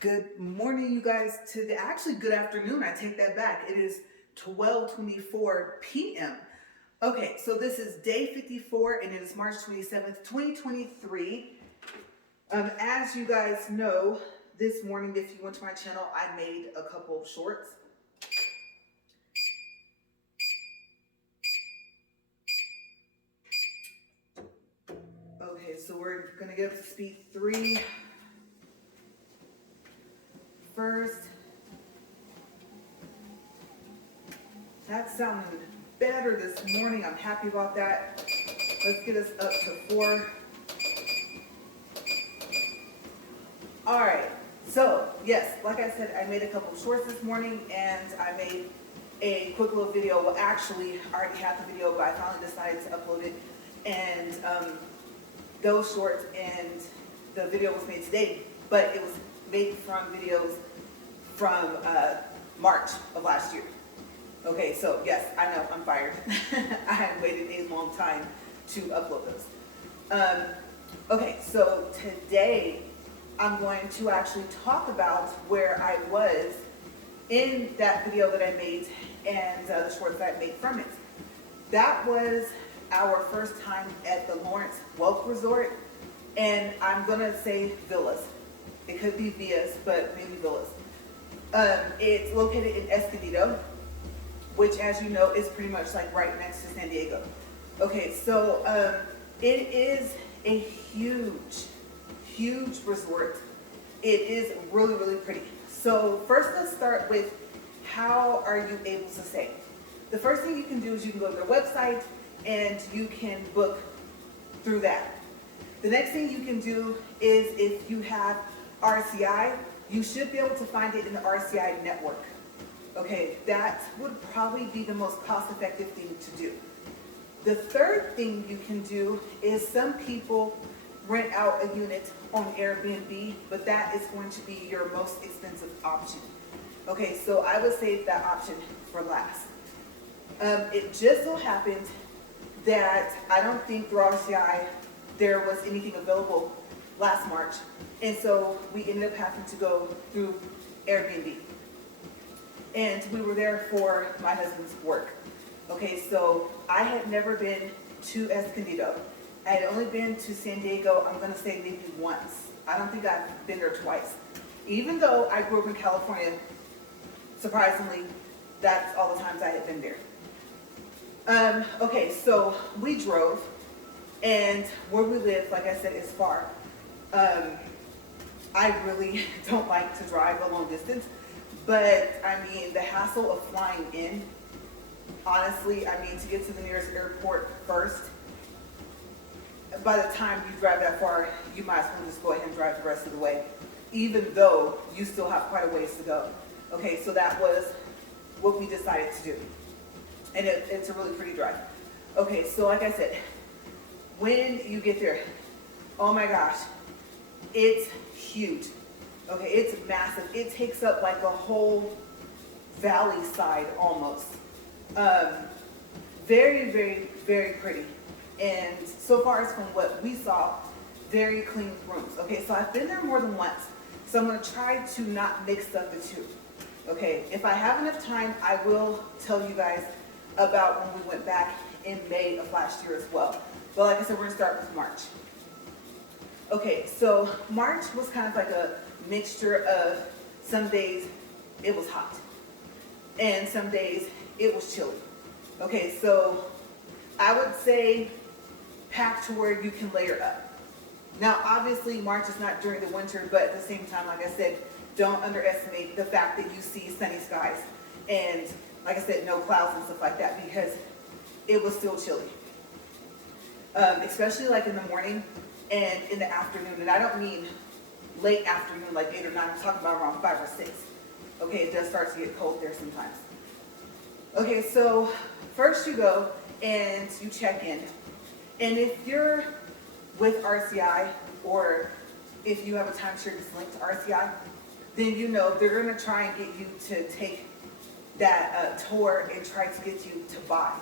Good morning, you guys. Actually, good afternoon. I take that back. It is 12:24 p.m. Okay, so this is day 54 and it is March 27th, 2023. As you guys know, this morning, if you went to my channel, I made a couple of shorts. Okay, so we're gonna get up to speed 3 first. That sounded better this morning. I'm happy about that. Let's get us up to 4. All right. So, yes, like I said, I made a couple of shorts this morning and I made a quick little video. Well, actually, I already had the video, but I finally decided to upload it. And those shorts and the video was made today, but it was made from videos from March of last year. Okay, so yes, I know, I'm fired. I had waited a long time to upload those. Okay, so today I'm going to actually talk about where I was in that video that I made and the shorts that I made from it. That was our first time at the Lawrence Welk Resort, and I'm gonna say Villas. It could be Villas, but maybe Villas. It's located in Escondido, which, as you know, is pretty much like right next to San Diego. Okay, so it is a huge resort. It is really, really pretty. So first, let's start with how are you able to stay? The first thing you can do is you can go to their website and you can book through that. The next thing you can do is if you have RCI, you should be able to find it in the RCI network. Okay, that would probably be the most cost-effective thing to do. The third thing you can do is some people rent out a unit on Airbnb, but that is going to be your most expensive option. Okay, so I would save that option for last. It just so happened that I don't think through RCI there was anything available last March, and so we ended up having to go through Airbnb. And we were there for my husband's work. Okay, so I had never been to Escondido. I had only been to San Diego, I'm gonna say maybe once. I don't think I've been there twice. Even though I grew up in California, surprisingly, that's all the times I had been there. Okay, so we drove, and where we live, like I said, is far. I really don't like to drive a long distance. But, I mean, the hassle of flying in, honestly, I mean, to get to the nearest airport first, by the time you drive that far, you might as well just go ahead and drive the rest of the way, even though you still have quite a ways to go. Okay, so that was what we decided to do. And it's a really pretty drive. Okay, so like I said, when you get there, oh my gosh, it's huge. Okay, it's massive. It takes up like the whole valley side almost. Very, very, very pretty. And so far as from what we saw, very clean rooms. Okay, so I've been there more than once. So I'm gonna try to not mix up the two. Okay, if I have enough time, I will tell you guys about when we went back in May of last year as well. But like I said, we're gonna start with March. Okay, so March was kind of like a mixture of some days it was hot and some days it was chilly. Okay, so I would say pack to where you can layer up. Now, obviously, March is not during the winter, but at the same time, like I said, don't underestimate the fact that you see sunny skies and, like I said, no clouds and stuff like that, because it was still chilly. Especially like in the morning and in the afternoon, and I don't mean late afternoon, like 8 or 9, I'm talking about around 5 or 6. Okay, it does start to get cold there sometimes. Okay, so first you go and you check in. And if you're with RCI, or if you have a timeshare that's linked to RCI, then you know they're gonna try and get you to take that tour and try to get you to buy.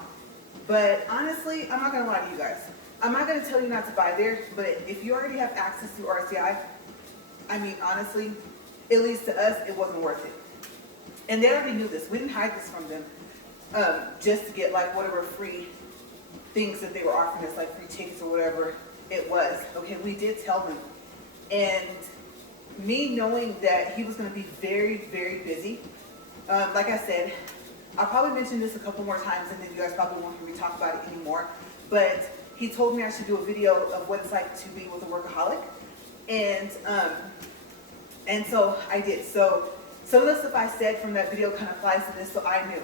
But honestly, I'm not gonna lie to you guys. I'm not gonna tell you not to buy there, but if you already have access to RCI, I mean, honestly, at least to us, it wasn't worth it. And they already knew this. We didn't hide this from them just to get like whatever free things that they were offering us, like free tickets or whatever it was. Okay, we did tell them. And me knowing that he was going to be very, very busy, like I said, I'll probably mention this a couple more times and then you guys probably won't hear me talk about it anymore. But he told me I should do a video of what it's like to be with a workaholic. And so I did. So some of the stuff I said from that video kind of applies to this, so I knew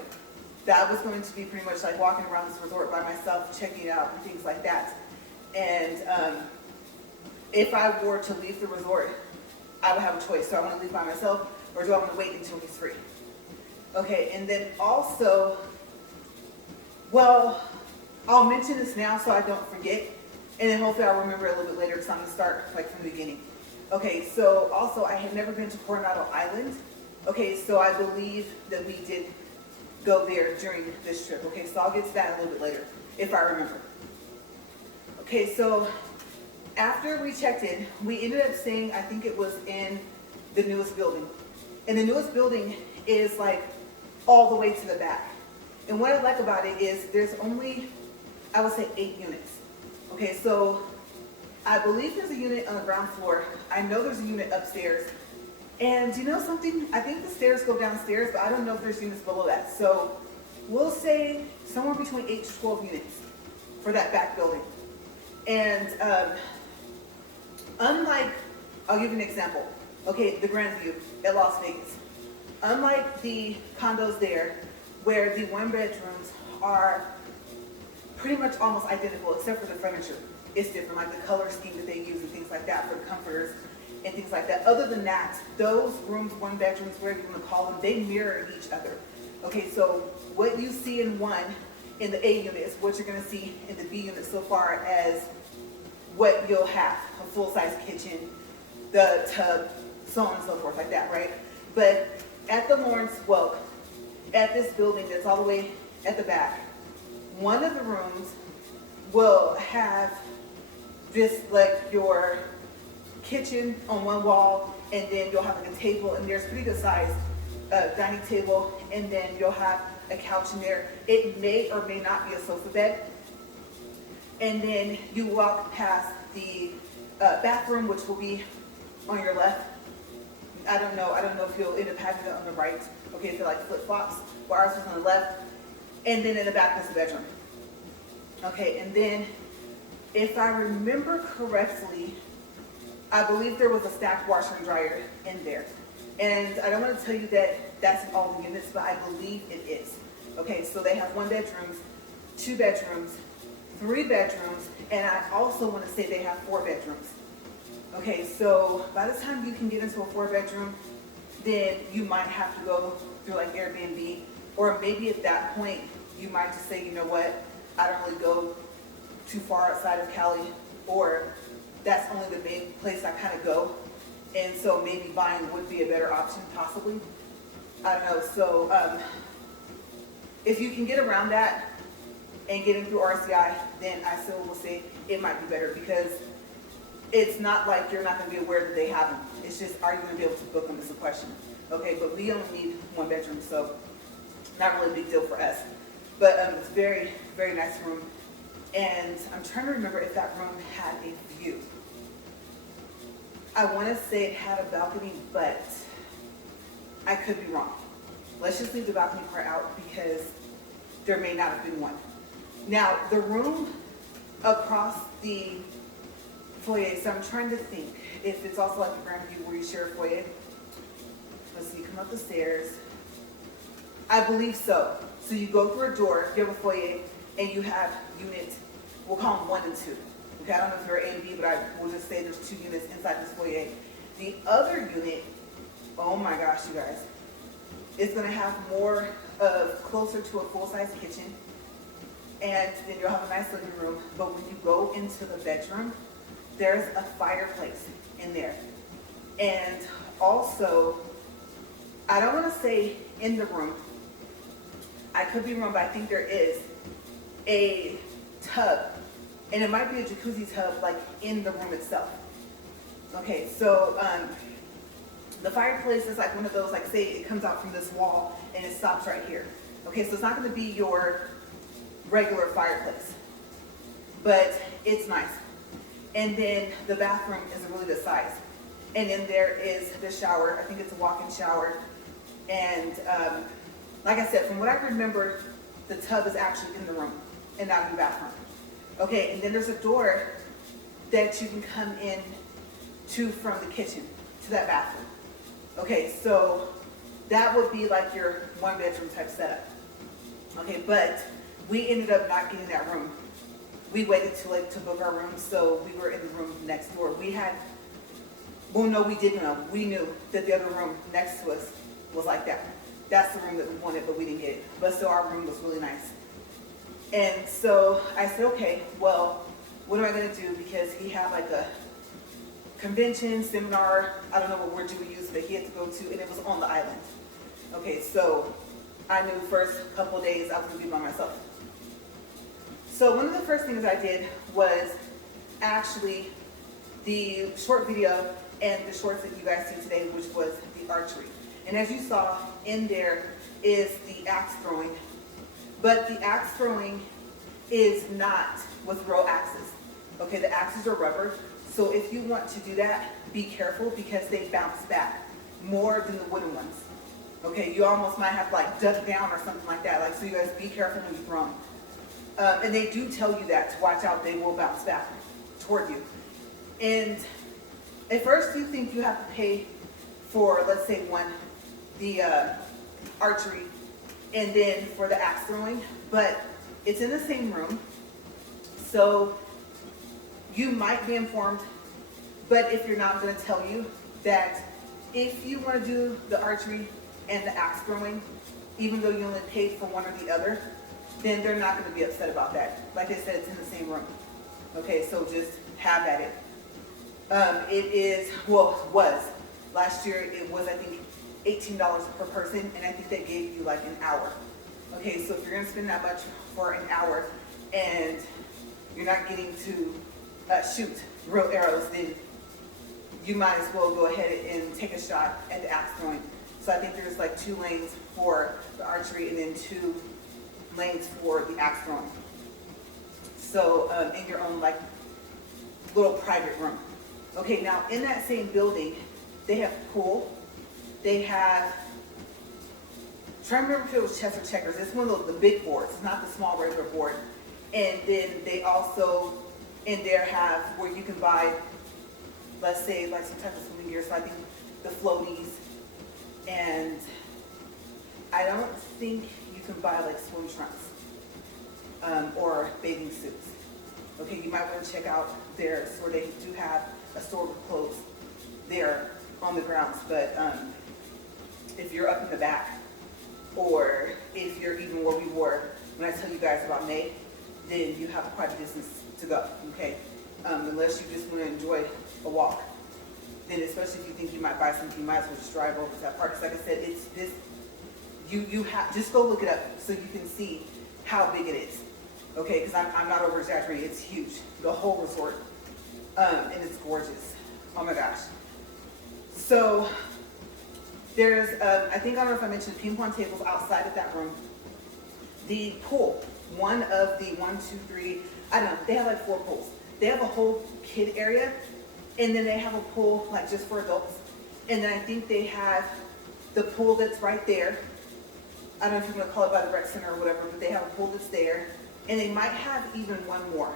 that I was going to be pretty much like walking around this resort by myself, checking it out and things like that. And if I were to leave the resort, I would have a choice. So I want to leave by myself, or do I want to wait until he's free? Okay, and then also, well, I'll mention this now so I don't forget, and then hopefully I'll remember it a little bit later because I'm going to start like from the beginning. Okay, so also I had never been to Coronado Island. Okay, so I believe that we did go there during this trip. Okay, so I'll get to that a little bit later if I remember. Okay, so after we checked in, we ended up staying, I think it was in the newest building. And the newest building is like all the way to the back. And what I like about it is there's only, I would say 8 units. Okay, so I believe there's a unit on the ground floor. I know there's a unit upstairs. And you know something? I think the stairs go downstairs, but I don't know if there's units below that. So we'll say somewhere between 8 to 12 units for that back building. And unlike, I'll give you an example. Okay, the Grand View at Las Vegas. Unlike the condos there, where the 1 bedrooms are pretty much almost identical except for the furniture. It's different, like the color scheme that they use and things like that for the comforters and things like that. Other than that, those rooms, 1 bedrooms, whatever you want to call them, they mirror each other. Okay, so what you see in one, in the A unit, is what you're going to see in the B unit so far as what you'll have, a full-size kitchen, the tub, so on and so forth like that, right? But at the Lawrence Welk, at this building that's all the way at the back, one of the rooms will have just like your kitchen on one wall, and then you'll have like a table, and there's pretty good size dining table, and then you'll have a couch in there. It may or may not be a sofa bed. And then you walk past the bathroom, which will be on your left. I don't know if you'll end up having it on the right. Okay, if they're like flip-flops, but ours was on the left. And then in the back is the bedroom. Okay, and then if I remember correctly, I believe there was a stacked washer and dryer in there. And I don't want to tell you that that's in all the units, but I believe it is. Okay, so they have 1 bedrooms, 2 bedrooms, 3 bedrooms, and I also want to say they have 4 bedrooms. Okay, so by the time you can get into a 4 bedroom, then you might have to go through like Airbnb, or maybe at that point, you might just say, you know what, I don't really go too far outside of Cali, or that's only the main place I kind of go. And so maybe buying would be a better option, possibly. I don't know, so if you can get around that and get in through RCI, then I still will say it might be better, because it's not like you're not going to be aware that they have them. It's just, are you going to be able to book them is the question. Okay, but we only need 1 bedroom, so not really a big deal for us. But it's a very, very nice room. And I'm trying to remember if that room had a view. I want to say it had a balcony, but I could be wrong. Let's just leave the balcony part out because there may not have been one. Now, the room across the foyer, so I'm trying to think if it's also like a Grand View where you share a foyer. Let's see, you come up the stairs. I believe so. So you go through a door, you have a foyer, and you have units, we'll call them 1 and 2. Okay, I don't know if they're A and B, but I will just say there's 2 units inside this foyer. The other unit, oh my gosh, you guys, is going to have more of closer to a full-size kitchen, and then you'll have a nice living room. But when you go into the bedroom, there's a fireplace in there. And also, I don't want to say in the room, I could be wrong, but I think there is a tub, and it might be a jacuzzi tub like in the room itself. Okay, so The fireplace is like one of those, like say it comes out from this wall and it stops right here. Okay, so it's not gonna be your regular fireplace, but it's nice. And then the bathroom is a really good size. And then there is the shower. I think it's a walk-in shower. And like I said, from what I remember, the tub is actually in the room and not in the bathroom. Okay, and then there's a door that you can come in to from the kitchen to that bathroom. Okay, so that would be like your one bedroom type setup. Okay, but we ended up not getting that room. We waited too late to book our room, so we were in the room next door. We had, well, no, we didn't know. We knew that the other room next to us was like that. That's the room that we wanted, but we didn't get it. But so our room was really nice. And so I said, okay, well, what am I gonna do? Because he had like a convention, seminar, I don't know what word you would use, but he had to go to, and it was on the island. Okay, so I knew the first couple of days I was gonna be by myself. So one of the first things I did was actually the short video and the shorts that you guys see today, which was the archery. And as you saw, in there is the axe throwing, but the axe throwing is not with real axes. Okay, the axes are rubber, so if you want to do that, be careful because they bounce back more than the wooden ones. Okay, you almost might have to like duck down or something like that. Like, so you guys be careful when you throw them. And they do tell you that to watch out, they will bounce back toward you. And at first you think you have to pay for, let's say the archery and then for the axe throwing, but it's in the same room. So you might be informed, but if you're not, I'm gonna tell you that if you wanna do the archery and the axe throwing, even though you only paid for one or the other, then they're not going to be upset about that. Like I said, it's in the same room. Okay, so just have at it. It is, well, was. Last year it was, I think, $18 per person, and I think they gave you like an hour. Okay, so if you're going to spend that much for an hour and you're not getting to shoot real arrows, then you might as well go ahead and take a shot at the axe throwing. So I think there's like 2 lanes for the archery and then 2 lanes for the axe throwing. So in your own like little private room. Okay, now in that same building, they have pool. They have, I'm trying to remember if it was chess or checkers. It's one of the big boards. It's not the small regular board. And then they also in there have where you can buy, let's say like some type of swimming gear. So I think the floaties, and I don't think you can buy like swim trunks or bathing suits. Okay, you might want to check out theirs where they do have a store with clothes there on the grounds. But if you're up in the back, or if you're even where we were when I tell you guys about May, then you have quite a distance to go. Okay, unless you just want to enjoy a walk. Then especially if you think you might buy something, you might as well just drive over to that park. Because like I said, it's this. You have, just go look it up so you can see how big it is. Okay, because I'm not over exaggerating. It's huge, the whole resort, and it's gorgeous. Oh my gosh. So there's, I think, I don't know if I mentioned ping pong tables outside of that room. The pool, one of the 1, 2, 3, I don't know. They have like 4 pools. They have a whole kid area, and then they have a pool like just for adults. And then I think they have the pool that's right there. I don't know if you want to call it by the rec center or whatever, but they have a pool that's there. And they might have even one more.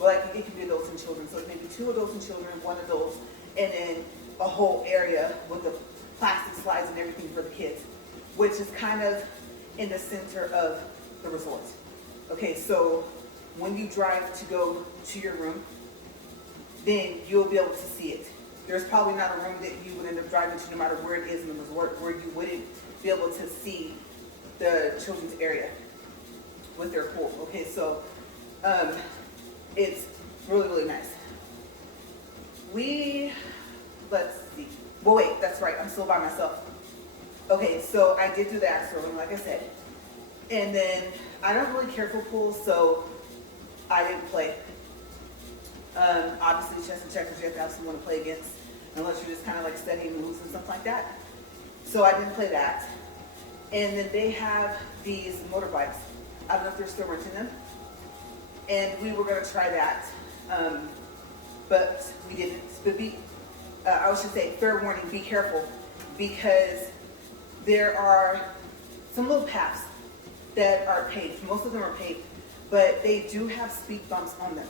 Well, like it can be adults and children. So maybe 2 adults and children, 1 adult, and then a whole area with the plastic slides and everything for the kids, which is kind of in the center of the resort. Okay, so when you drive to go to your room, then you'll be able to see it. There's probably not a room that you would end up driving to no matter where it is in the resort where you wouldn't be able to see the children's area with their pool. Okay, so it's really, really nice. Let's see. Well, wait, that's right. I'm still by myself. Okay, so I did do the axe throwing, like I said. And then I don't really care for pools, so I didn't play. Obviously, chess and checkers, you have to have someone to play against. unless you're just kind of like studying moves and stuff like that. So I didn't play that. And then they have these motorbikes. I don't know if they're still renting them. And we were gonna try that, but we didn't. But I should say, fair warning, be careful, because there are some little paths that are paved. Most of them are paved, but they do have speed bumps on them.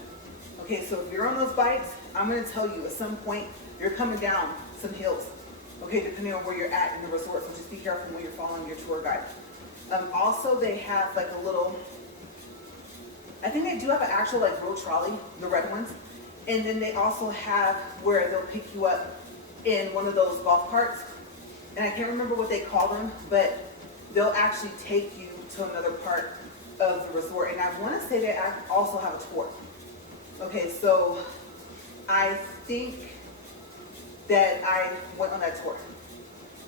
Okay, so if you're on those bikes, I'm gonna tell you at some point, you're coming down some hills, okay, depending on where you're at in the resort, so just be careful when you're following your tour guide. Also, they have like a little, I think they do have an actual like road trolley, the red ones, and then they also have where they'll pick you up in one of those golf carts, and I can't remember what they call them, but they'll actually take you to another part of the resort, and I want to say they also have a tour. Okay, so I think that I went on that tour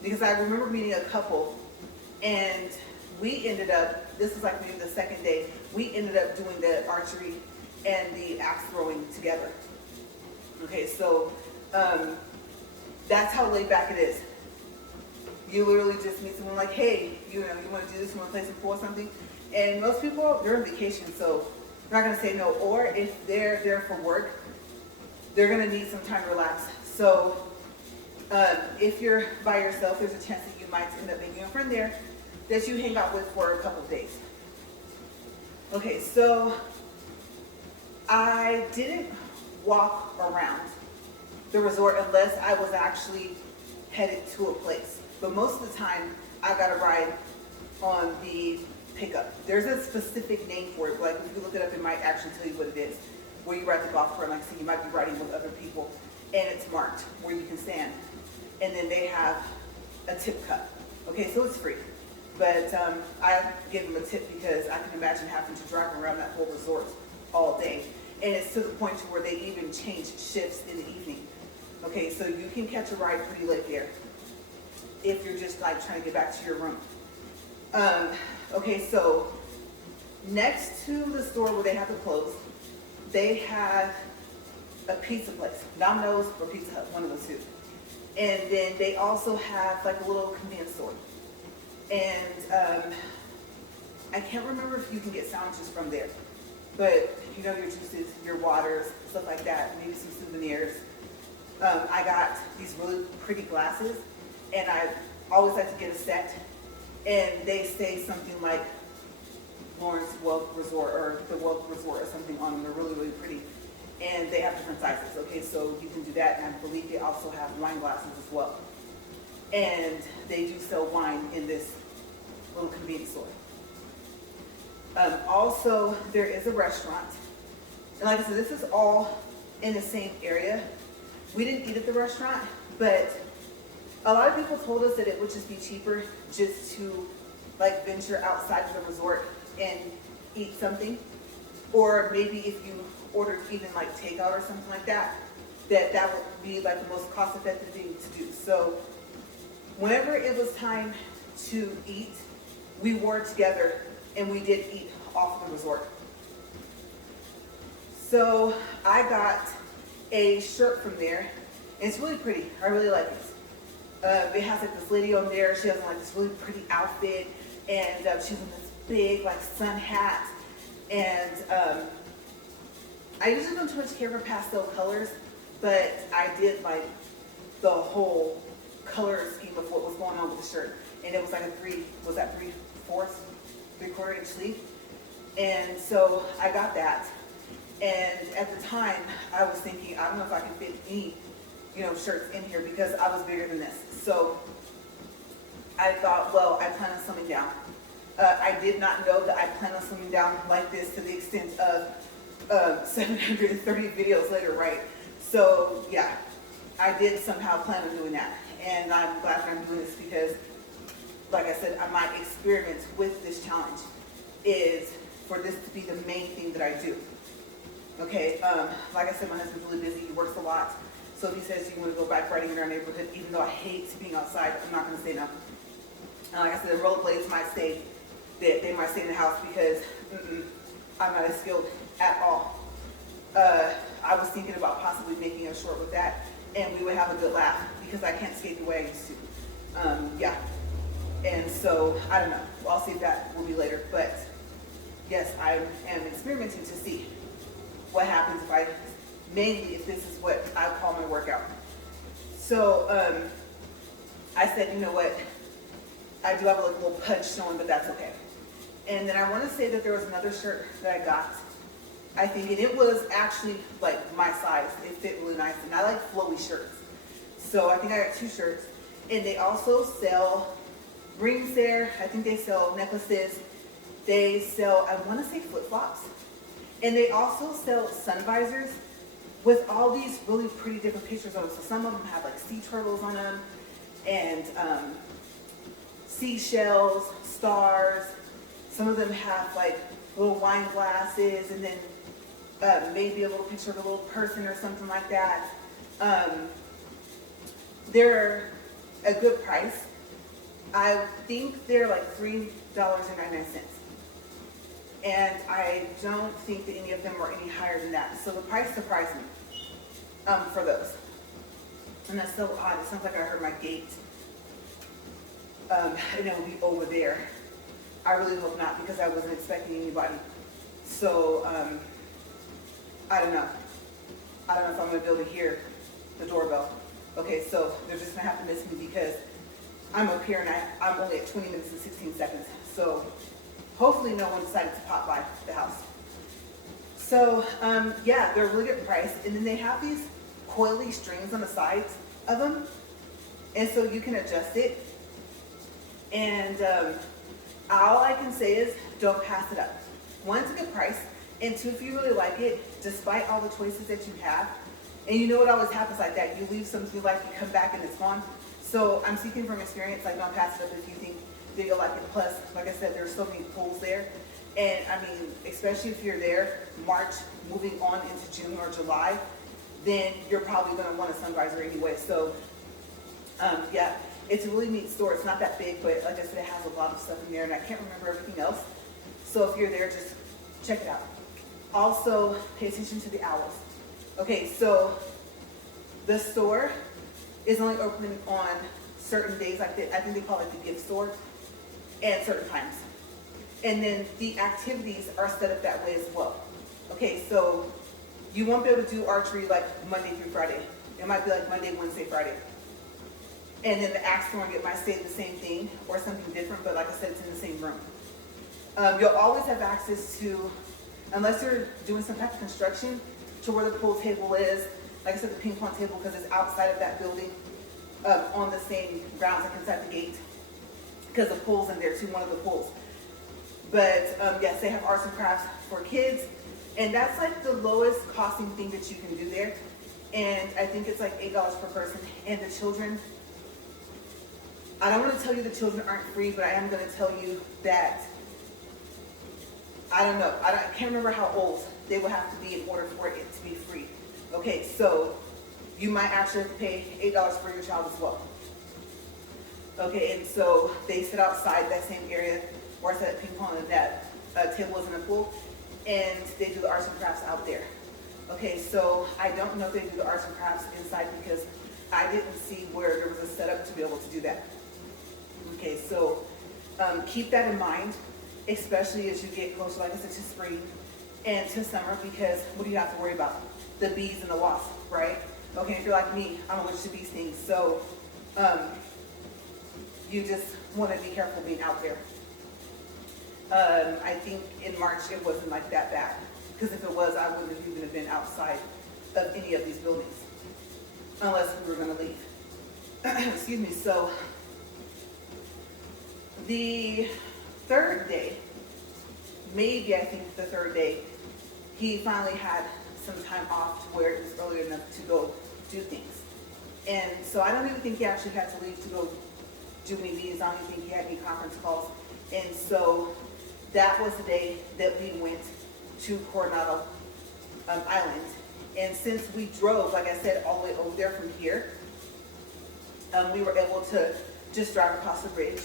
because I remember meeting a couple, and we ended up, this was like maybe the second day, we ended up doing the archery and the axe throwing together. Okay, so that's how laid back it is. You literally just meet someone like, hey, you want to do this, you want to play some pool or something? And most people, they're on vacation, so they're not going to say no. Or if they're there for work, they're going to need some time to relax. So if you're by yourself, there's a chance that you might end up making a friend there that you hang out with for a couple of days. Okay, so I didn't walk around the resort unless I was actually headed to a place. But most of the time, I got a ride on the pickup. There's a specific name for it. Like if you look it up, it might actually tell you what it is. Where you ride the golf cart, like I said, you might be riding with other people, and it's marked where you can stand. And then they have a tip cup. Okay, so it's free. But I give them a tip because I can imagine having to drive around that whole resort all day. And it's to the point to where they even change shifts in the evening. Okay, so you can catch a ride pretty late there if you're just like trying to get back to your room. Okay, so next to the store where they have the clothes, they have a pizza place, Domino's or Pizza Hut, one of those two. And then they also have like a little convenience store. And I can't remember if you can get sandwiches from there, but you know, your juices, your waters, stuff like that, maybe some souvenirs. I got these really pretty glasses, and I always like to get a set, and they say something like Lawrence Welk Resort or the Welk Resort or something on them. They're really, really pretty, and they have different sizes. Okay, so you can do that, and I believe they also have wine glasses as well. And they do sell wine in this little convenience store. Also, there is a restaurant, and like I said, this is all in the same area. We didn't eat at the restaurant, but a lot of people told us that it would just be cheaper just to like venture outside of the resort and eat something, or maybe if you ordered even like takeout or something like that, that would be like the most cost-effective thing to do. So whenever it was time to eat, we were together and we did eat off the resort. So I got a shirt from there, and it's really pretty. I really like it. It has like this lady on there. She has like this really pretty outfit, and she's in this big like sun hat. And I usually don't too much care for pastel colors, but I did like the whole color scheme of what was going on with the shirt. And it was like a 3/4 inch sleeve. And so I got that. And at the time, I was thinking, I don't know if I can fit any, shirts in here because I was bigger than this. So I thought, well, I plan on slimming down. I did not know that I plan on slimming down like this to the extent of 730 videos later, right? So yeah, I did somehow plan on doing that. And I'm glad that I'm doing this because, like I said, my experiment with this challenge is for this to be the main thing that I do. Okay, like I said, my husband's really busy, he works a lot. So if he says you want to go bike riding in our neighborhood, even though I hate being outside, I'm not going to say no. And like I said, the rollerblades might stay, they might stay in the house because I'm not as skilled at all. I was thinking about possibly making a short with that and we would have a good laugh because I can't skate the way I used to. Yeah. And so, I don't know. I'll see if that will be later. But yes, I am experimenting to see what happens mainly if this is what I call my workout. So, I said, you know what? I do have a little punch showing, but that's okay. And then I want to say that there was another shirt that I got, I think, and it was actually like my size. It fit really nice, and I like flowy shirts. So I think I got 2 shirts. And they also sell rings there. I think they sell necklaces. They sell, I want to say, flip-flops. And they also sell sun visors with all these really pretty different pictures on them. So some of them have like sea turtles on them, and seashells, stars. Some of them have like little wine glasses, and then maybe a little picture of a little person or something like that. They're a good price. I think they're like $3.99. And I don't think that any of them are any higher than that. So the price surprised me for those. And that's so odd. It sounds like I heard my gate. And it will be over there. I really hope not, because I wasn't expecting anybody. So, I don't know. I don't know if I'm going to be able to hear the doorbell. Okay, so they're just going to have to miss me because I'm up here and I'm only at 20 minutes and 16 seconds. So hopefully no one decided to pop by the house. So, yeah, they're a really good price. And then they have these coily strings on the sides of them. And so you can adjust it. And all I can say is don't pass it up. 1, it's a good price. And 2, if you really like it, despite all the choices that you have, and you know what always happens like that, you leave something you like, you come back and it's gone. So I'm speaking from experience, like don't pass it up if you think that you'll like it. Plus, like I said, there's so many pools there. And I mean, especially if you're there, March, moving on into June or July, then you're probably gonna want a sun visor anyway. So yeah, it's a really neat store. It's not that big, but like I said, it has a lot of stuff in there, and I can't remember everything else. So if you're there, just check it out. Also, pay attention to the owls. Okay, so the store is only open on certain days, like I think they call it the gift store, and certain times. And then the activities are set up that way as well. Okay, so you won't be able to do archery like Monday through Friday. It might be like Monday, Wednesday, Friday. And then the axe throwing, it might say the same thing or something different, but like I said, it's in the same room. You'll always have access to, unless you're doing some type of construction, to where the pool table is. Like I said, the ping pong table, because it's outside of that building, on the same grounds, like inside the gate, because the pool's in there too, one of the pools. But yes, they have arts and crafts for kids, and that's like the lowest costing thing that you can do there. And I think it's like $8 per person. And the children, I don't want to tell you the children aren't free, but I am going to tell you that, I don't know, I can't remember how old they will have to be in order for it to be free. Okay, so you might actually have to pay $8 for your child as well. Okay, and so they sit outside that same area, or set up ping pong, and that table is in the pool, and they do the arts and crafts out there. Okay, so I don't know if they do the arts and crafts inside, because I didn't see where there was a setup to be able to do that. Okay, so keep that in mind, especially as you get closer, like I said, to spring and to summer, because what do you have to worry about? The bees and the wasps, right? Okay, if you're like me, I'm allergic to bee stings, so you just want to be careful being out there. I think in March it wasn't like that bad, because if it was, I wouldn't have even been outside of any of these buildings, unless we were going to leave. Excuse me. So the third day, maybe I think the third day, he finally had some time off to where it was early enough to go do things. And so I don't even think he actually had to leave to go do any meetings. I don't even think he had any conference calls. And so that was the day that we went to Coronado Island. And since we drove, like I said, all the way over there from here, we were able to just drive across the bridge.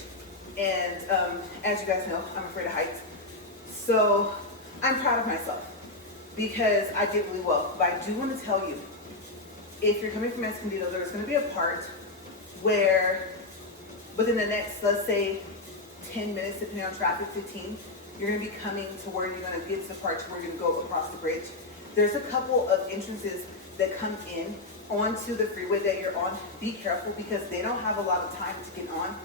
And as you guys know, I'm afraid of heights. So I'm proud of myself, because I did really well. But I do want to tell you if you're coming from Escondido, there's going to be a part where within the next, let's say, 10 minutes, depending on traffic, 15, you're going to be coming to where you're going to get to the part where you're going to go across the bridge. There's a couple of entrances that come in onto the freeway that you're on. Be careful because they don't have a lot of time to get on,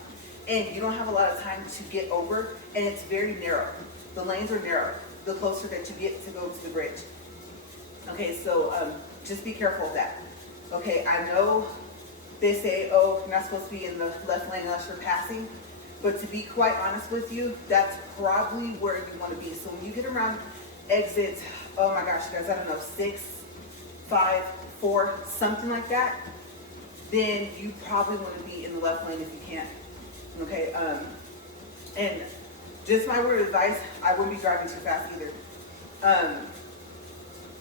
and you don't have a lot of time to get over, and it's very narrow. The lanes are narrow the closer that you get to go to the bridge. Okay, so just be careful of that. Okay, I know they say, oh, you're not supposed to be in the left lane unless you're passing, but to be quite honest with you, that's probably where you want to be. So when you get around exits, oh my gosh, you guys, I don't know, 6, 5, 4, something like that, then you probably want to be in the left lane if you can. Okay, and just my word of advice, I wouldn't be driving too fast either.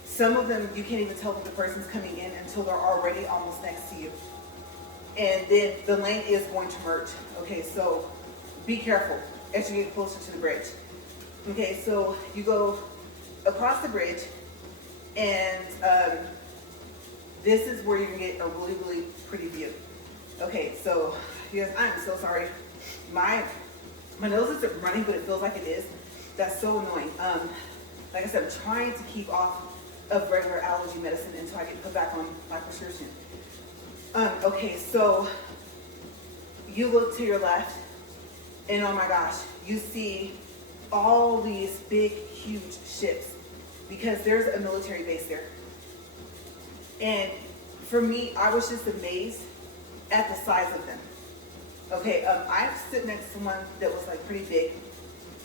Some of them, you can't even tell that the person's coming in until they're already almost next to you. And then the lane is going to merge. Okay, so be careful as you get closer to the bridge. Okay, so you go across the bridge, and this is where you're gonna get a really, really pretty view. Okay, so you guys, I'm so sorry. My nose isn't running, but it feels like it is. That's so annoying. Like I said, I'm trying to keep off of regular allergy medicine until I get put back on my prescription. Okay, so you look to your left, and oh my gosh, you see all these big, huge ships because there's a military base there. And for me, I was just amazed at the size of them. Okay, I've stood next to one that was like pretty big,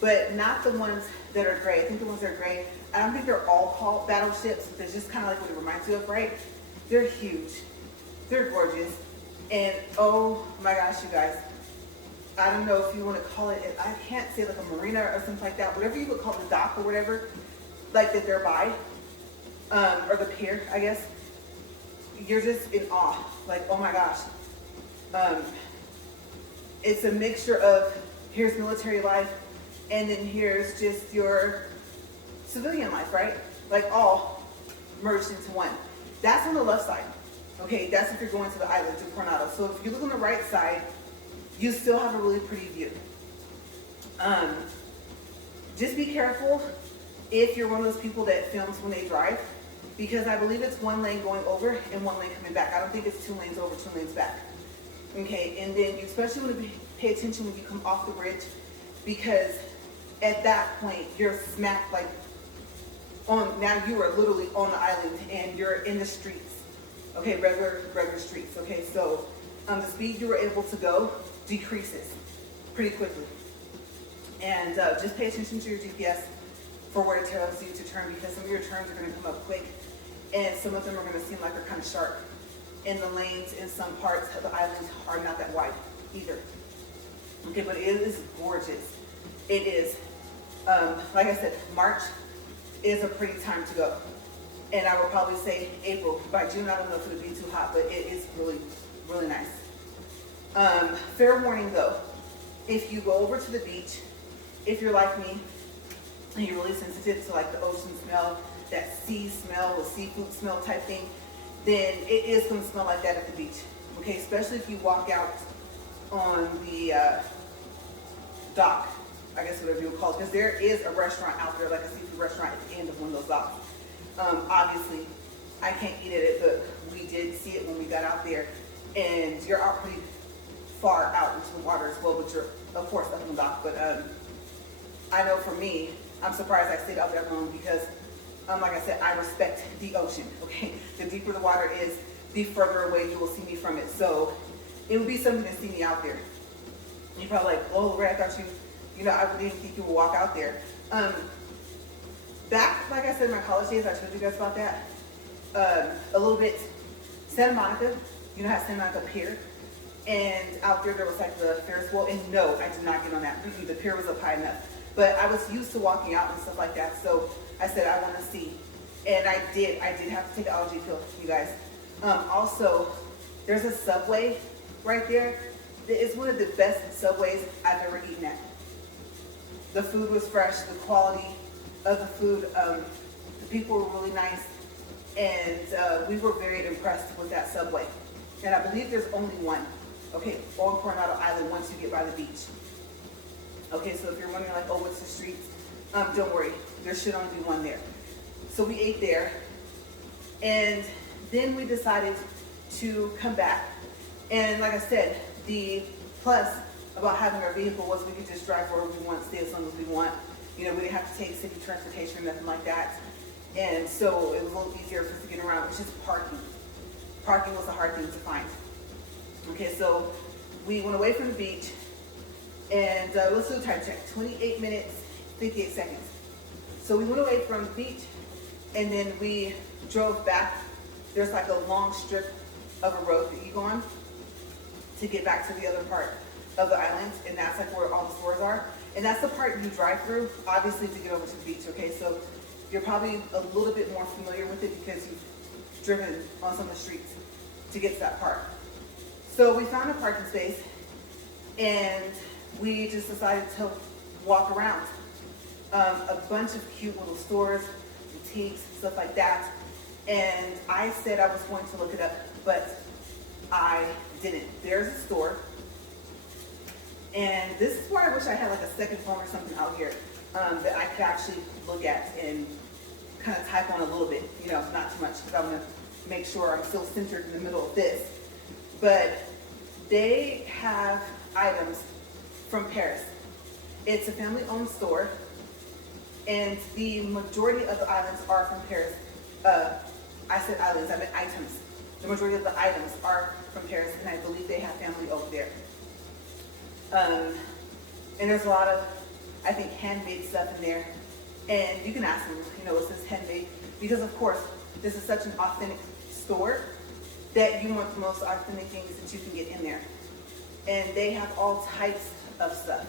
but not the ones that are gray. I think the ones that are gray, I don't think they're all called battleships, but it's just kind of like what it reminds you of, right? They're huge. They're gorgeous. And oh my gosh, you guys, I don't know if you want to call it, I can't say like a marina or something like that, whatever you would call the dock or whatever, like that they're by, or the pier, I guess. You're just in awe. Like, oh my gosh. It's a mixture of, here's military life, and then here's just your civilian life, right? Like all merged into one. That's on the left side. Okay, that's if you're going to the island, to Coronado. So if you look on the right side, you still have a really pretty view. Just be careful if you're one of those people that films when they drive, because I believe it's one lane going over and one lane coming back. I don't think it's 2 lanes over, 2 lanes back. Okay, and then you especially want to pay attention when you come off the bridge, because at that point you're smacked like on, now you are literally on the island and you're in the streets. Okay, regular streets. Okay, so the speed you were able to go decreases pretty quickly. And just pay attention to your GPS for where it tells you to turn, because some of your turns are going to come up quick, and some of them are going to seem like they're kind of sharp. And the lanes in some parts of the island are not that wide either. Okay, but it is gorgeous. It is, like I said, March is a pretty time to go. And I would probably say April. By June, I don't know if it would be too hot, but it is really, really nice. Fair warning though, if you go over to the beach, if you're like me, and you're really sensitive to like the ocean smell, that sea smell, the seafood smell type thing, then it is going to smell like that at the beach. Okay, especially if you walk out on the dock, I guess whatever you would call it, because there is a restaurant out there, like a seafood restaurant at the end of one of those docks. Obviously, I can't eat at it, but we did see it when we got out there, and you're out pretty far out into the water as well, but you're, of course, up on the dock. But I know for me, I'm surprised I stayed out there long because, like I said, I respect the ocean, okay? The deeper the water is, the further away you will see me from it. So it would be something to see me out there. You're probably like, oh, Ray, I thought you know, I didn't think you would walk out there. Back, like I said, in my college days, I told you guys about that. A little bit, Santa Monica, you know how Santa Monica Pier? And out there was like the Ferris wheel, and no, I did not get on that. The pier was up high enough. But I was used to walking out and stuff like that, so I said, I want to see. And I did have to take an allergy pill, you guys. Also, there's a Subway right there. It's one of the best Subways I've ever eaten at. The food was fresh, the quality of the food, the people were really nice. And we were very impressed with that subway. And I believe there's only one, okay, on Coronado Island once you get by the beach. Okay, so if you're wondering like, oh, what's the streets? Don't worry, there should only be one there. So we ate there, and then we decided to come back. And like I said, the plus about having our vehicle was we could just drive wherever we want, stay as long as we want. You know, we didn't have to take city transportation or nothing like that. And so it was a little easier for us to get around. It was just parking. Parking was a hard thing to find. Okay, so we went away from the beach, and let's do a time check. 28 minutes, 58 seconds. So we went away from the beach, and then we drove back. There's like a long strip of a road that you go on to get back to the other part of the island, and that's like where all the stores are. And that's the part you drive through, obviously, to get over to the beach, okay? So you're probably a little bit more familiar with it because you've driven on some of the streets to get to that part. So we found a parking space, and we just decided to walk around. A bunch of cute little stores, boutiques, stuff like that. And I said I was going to look it up, but I didn't. There's a store. And this is where I wish I had like a second phone or something out here that I could actually look at and kind of type on a little bit, you know, not too much, because I want to make sure I'm still centered in the middle of this. But they have items from Paris. It's a family-owned store, and the majority of the items are from Paris. I said islands, I meant items. The majority of the items are from Paris, and I believe they have family over there. And there's a lot of, I think, handmade stuff in there. And you can ask them, you know, is this handmade? Because of course, this is such an authentic store that you want the most authentic things that you can get in there. And they have all types of stuff.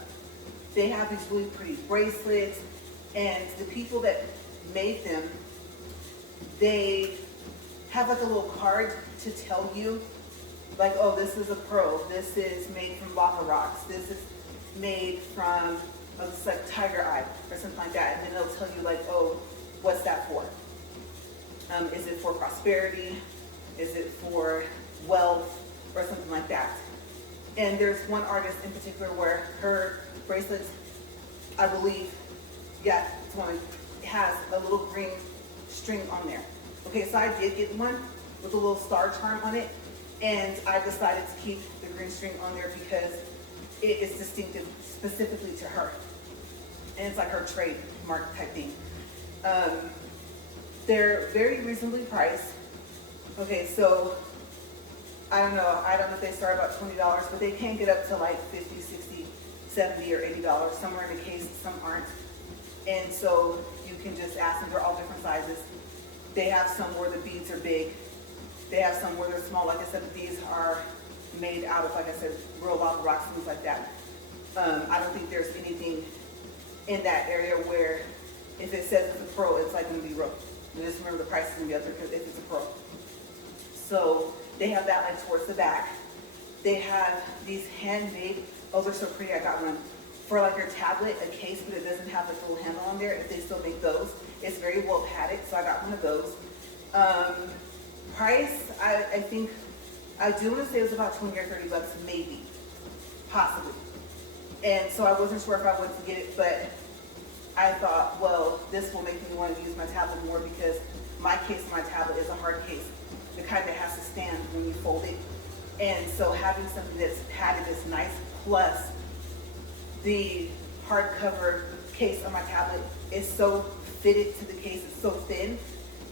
They have these really pretty bracelets, and the people that made them, they have like a little card to tell you, like, oh, this is a pearl, this is made from lava rocks, this is made from, oh, this is like tiger eye or something like that, and then they'll tell you like, oh, what's that for? Is it for prosperity? Is it for wealth or something like that? And there's one artist in particular where her bracelets, I believe, yeah, it's one, it has a little green string on there. Okay, so I did get one with a little star charm on it, and I decided to keep the green string on there because it is distinctive specifically to her. And it's like her trademark type thing. They're very reasonably priced. Okay, so I don't know if they start about $20, but they can get up to like $50, $60, $70, or $80, somewhere in the case, some aren't. And so you can just ask them, they're all different sizes. They have some where the beads are big. They have some where they're small. Like I said, these are made out of, like I said, real lava rocks, things like that. I don't think there's anything in that area where if it says it's a pearl, it's like going to be real. You just remember the price is going to be up there because if it's a pearl. So they have that like towards the back. They have these handmade, oh, they're so pretty. I got one for like your tablet, a case, but it doesn't have the little handle on there. If they still make those, it's very well padded, so I got one of those. Price, I think, I do want to say it was about 20 or 30 bucks, maybe, possibly. And so I wasn't sure if I wanted to get it, but I thought, well, this will make me want to use my tablet more because my case of my tablet is a hard case, the kind that has to stand when you fold it. And so having something that's padded is nice, plus the hardcover case on my tablet is so fitted to the case, it's so thin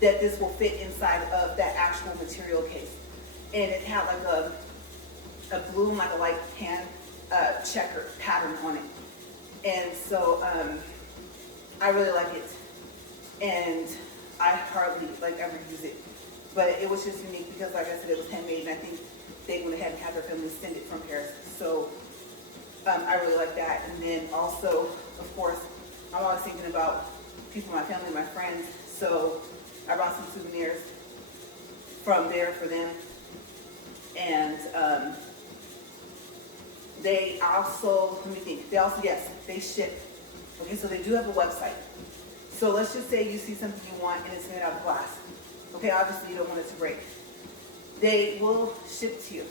that this will fit inside of that actual material case. And it had like a blue and like a light tan checker pattern on it. And so I really like it. And I hardly like ever use it. But it was just unique because like I said, it was handmade, and I think they went ahead and had their family send it from Paris. So I really like that. And then also, of course, I'm always thinking about people, my family, my friends. So I brought some souvenirs from there for them. And they also, let me think, they also, yes, they ship. Okay, so they do have a website. So let's just say you see something you want and it's made out of glass. Okay, obviously you don't want it to break. They will ship to you.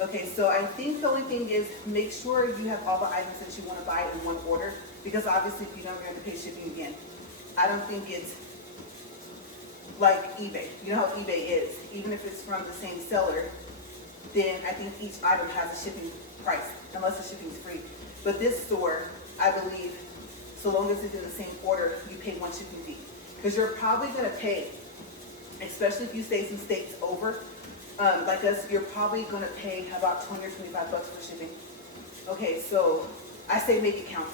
Okay, so I think the only thing is make sure you have all the items that you want to buy in one order, because obviously if you don't, you're going to pay shipping again. I don't think it's like eBay. You know how eBay is. Even if it's from the same seller, then I think each item has a shipping price, unless the shipping is free. But this store, I believe, so long as it's in the same order, you pay one shipping fee. Because you're probably going to pay, especially if you stay some states over, like us, you're probably going to pay about 20 or 25 bucks for shipping. Okay, so I say make it count.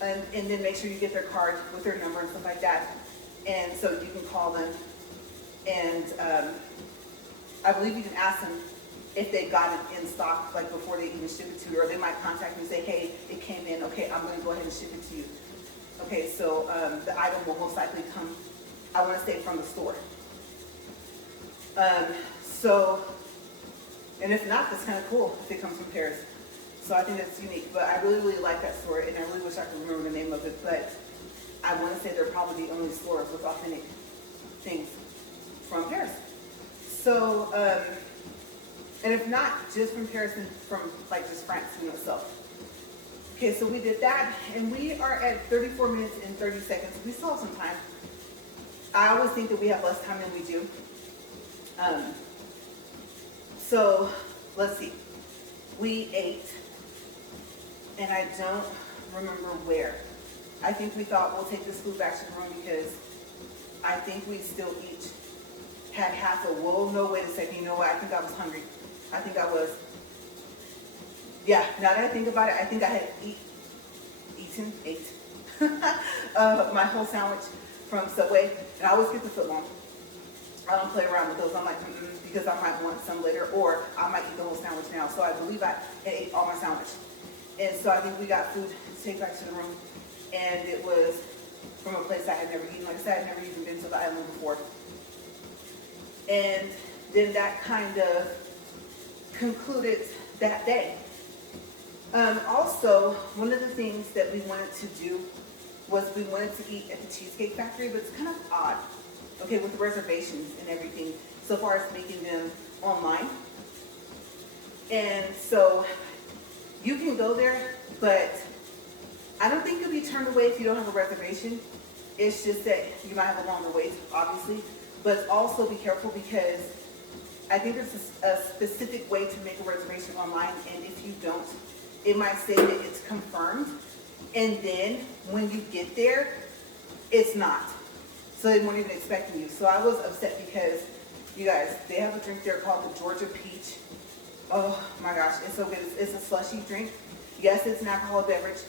And then make sure you get their card with their number and stuff like that. And so you can call them. And I believe you can ask them if they got it in stock, like before they even ship it to you. Or they might contact you and say, hey, it came in. Okay, I'm going to go ahead and ship it to you. Okay, so the item will most likely come, I want to say, from the store. And if not, that's kind of cool if it comes from Paris. So I think that's unique. But I really, really like that store, and I really wish I could remember the name of it. But I want to say they're probably the only store with authentic things from Paris. So, and if not, just from Paris and from like just France, you know, itself. Okay, so we did that, and we are at 34 minutes and 30 seconds. We still have some time. I always think that we have less time than we do. So let's see. We ate, and I don't remember where. I think we thought we'll take this food back to the room because I think we still each had half a, whoa, no, wait a second, you know what, I think I was hungry. I think I was, yeah, now that I think about it, I think I had eaten my whole sandwich from Subway, and I always get the foot long. I don't play around with those. I'm like, because I might want some later, or I might eat the whole sandwich now. So I believe I ate all my sandwich. And so I think we got food to take back to the room, and it was from a place I had never eaten. Like I said, I'd never even been to the island before. And then that kind of concluded that day. Also, one of the things that we wanted to do was we wanted to eat at the Cheesecake Factory, but it's kind of odd, okay, with the reservations and everything, so far as making them online. And so you can go there, but I don't think you'll be turned away if you don't have a reservation. It's just that you might have a longer wait, obviously, but also be careful because I think there's a specific way to make a reservation online, and if you don't, it might say that it's confirmed, and then when you get there, it's not. So they weren't even expecting you. So I was upset because, you guys, they have a drink there called the Georgia Peach. Oh my gosh, it's so good. It's a slushy drink. Yes, it's an alcoholic beverage,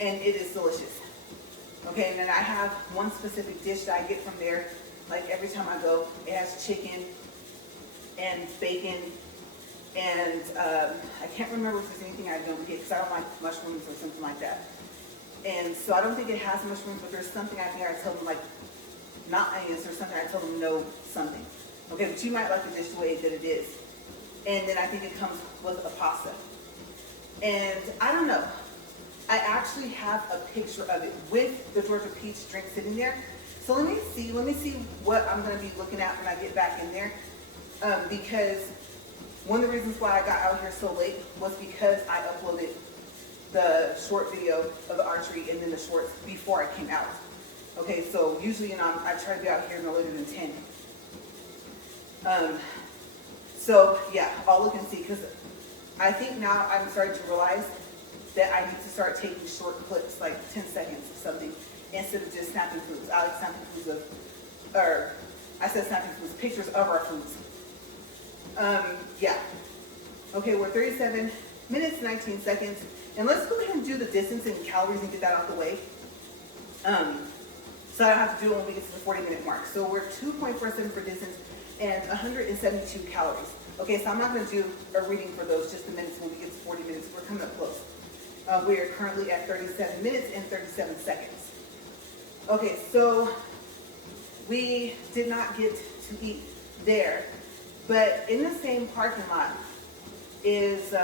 and it is delicious. Okay, and then I have one specific dish that I get from there, like every time I go. It has chicken and bacon, and I can't remember if there's anything I don't get because I don't like mushrooms or something like that. And so I don't think it has mushrooms, but there's something I think I tell them, like, not onions or something, I tell them no something. Okay, but you might like the dish the way that it is. And then I think it comes with a pasta. And I don't know. I actually have a picture of it with the Georgia Peach drink sitting there. So let me see what I'm gonna be looking at when I get back in there. Because one of the reasons why I got out here so late was because I uploaded the short video of the archery and then the shorts before I came out. Okay, so usually, you know, I try to be out here no later than 10. So yeah, I'll look and see, because I think now I'm starting to realize that I need to start taking short clips, like 10 seconds or something, instead of just snapping foods. I like snapping foods snapping foods, pictures of our foods. Yeah. Okay, we're 37 minutes, 19 seconds. And let's go ahead and do the distance and calories and get that out of the way. So I don't have to do it when we get to the 40-minute mark. So we're 2.47 for distance and 172 calories. Okay, so I'm not going to do a reading for those, just the minutes. When we get to 40 minutes, we're coming up close. We are currently at 37 minutes and 37 seconds. Okay, so we did not get to eat there, but in the same parking lot is,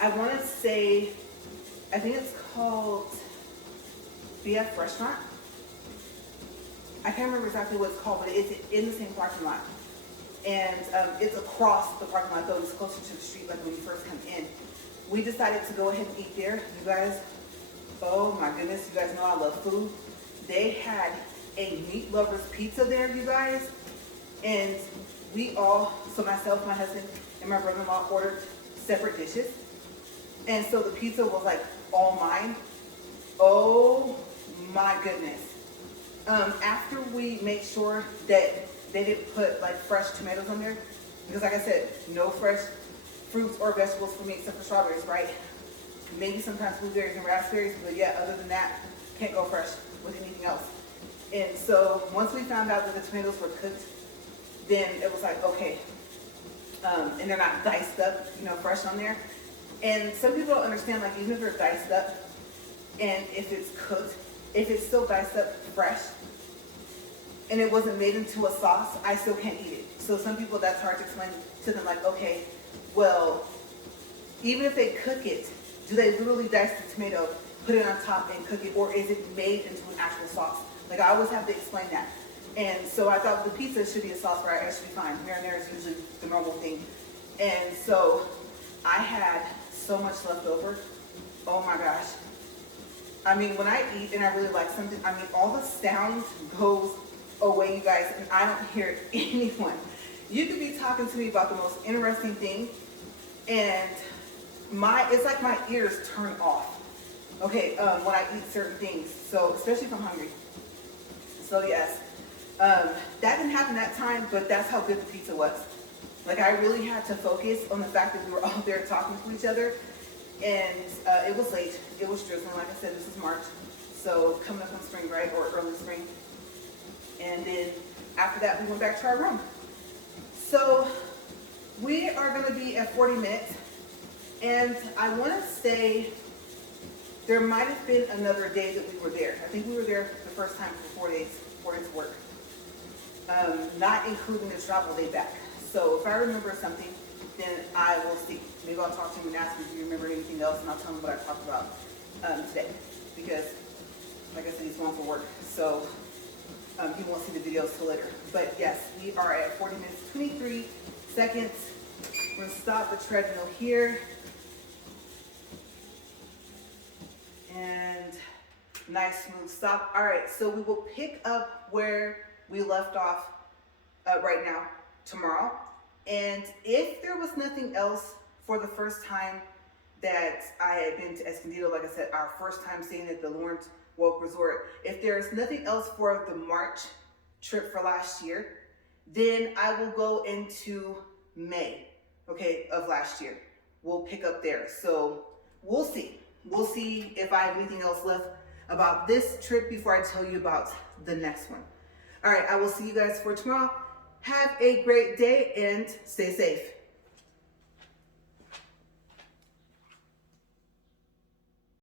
I want to say, I think it's called BF Restaurant. I can't remember exactly what it's called, but it's in the same parking lot. And it's across the parking lot, though it's closer to the street, like when you first come in. We decided to go ahead and eat there. You guys, oh my goodness, you guys know I love food. They had a meat lover's pizza there, you guys. And we all, so myself, my husband, and my brother-in-law ordered separate dishes. And so the pizza was like all mine. Oh my goodness. After we made sure that they didn't put like fresh tomatoes on there, because like I said, no fresh fruits or vegetables for me except for strawberries, right? Maybe sometimes blueberries and raspberries, but yeah, other than that, can't go fresh with anything else. And so once we found out that the tomatoes were cooked, then it was like, okay, and they're not diced up, you know, fresh on there. And some people don't understand, like even if they're diced up and if it's cooked, if it's still diced up fresh and it wasn't made into a sauce, I still can't eat it. So some people, that's hard to explain to them, like, okay, well, even if they cook it, do they literally dice the tomato, put it on top and cook it, or is it made into an actual sauce? Like I always have to explain that. And so I thought the pizza should be a sauce, right? I should be fine. Marinara is usually the normal thing. And so I had so much left over. Oh my gosh. I mean, when I eat and I really like something, I mean, all the sound goes away, you guys, and I don't hear anyone. You could be talking to me about the most interesting thing, and it's like my ears turn off. Okay, when I eat certain things, so especially if I'm hungry. So yes, that didn't happen that time, but that's how good the pizza was. Like I really had to focus on the fact that we were all there talking to each other, and it was late. It was drizzling. Like I said, this is March, so coming up on spring, right, or early spring. And then after that, we went back to our room. So we are going to be at 40 minutes, and I want to say there might have been another day that we were there. I think we were there the first time for 4 days work, not including the travel day back. So if I remember something, then I will see. Maybe I'll talk to him and ask him if you remember anything else, and I'll tell him what I talked about today. Because, like I said, he's going for work, so he won't see the videos till later. But yes, we are at 40 minutes, 23 seconds. We're gonna stop the treadmill here. And nice smooth stop. All right, so we will pick up where we left off right now tomorrow. And if there was nothing else for the first time that I had been to Escondido, like I said, our first time staying at the Lawrence Welk Resort, if there's nothing else for the March trip for last year, then I will go into May, okay, of last year. We'll pick up there. So we'll see. We'll see if I have anything else left about this trip before I tell you about the next one. All right, I will see you guys for tomorrow. Have a great day and stay safe.